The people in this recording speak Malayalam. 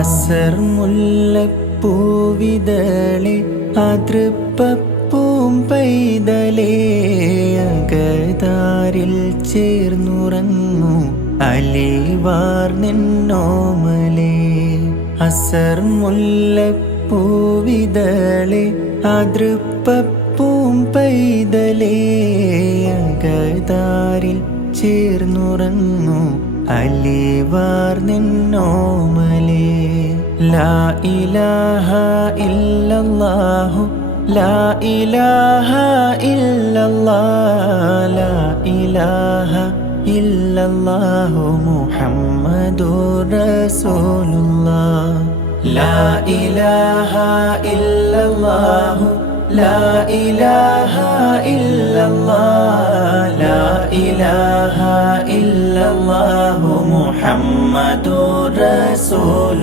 അസർ മുല്ലപ്പൂവിതളെ അതൃപ്പപ്പൂം പൈതലേ അകതാരിൽ ചേർന്നുറങ്ങൂ അലിവാർ നിന്നോമലേ. അസർ മുല്ലപ്പൂവിതളെ അതൃപ്പപ്പൂം പൈതലേ അകതാരിൽ ചേർന്നുറങ്ങൂ അലിവാർ നിന്നോമലേ. ലാ ഇലാഹ ഇല്ലല്ലാഹു ലാ ഇലാഹ ഇല്ലല്ലാഹ് ലാ ഇലാഹ ഇല്ലല്ലാഹു മുഹമ്മദുർ റസൂലുള്ളാഹ്. ലാ ഇലാഹ ഇല്ലല്ലാഹു ലാ ഇലാഹ ഇല്ലല്ലാഹ് ലാ ഇലാഹ ഇല്ലല്ലാഹു മുഹമ്മദുർ റസൂലുള്ളാഹ്.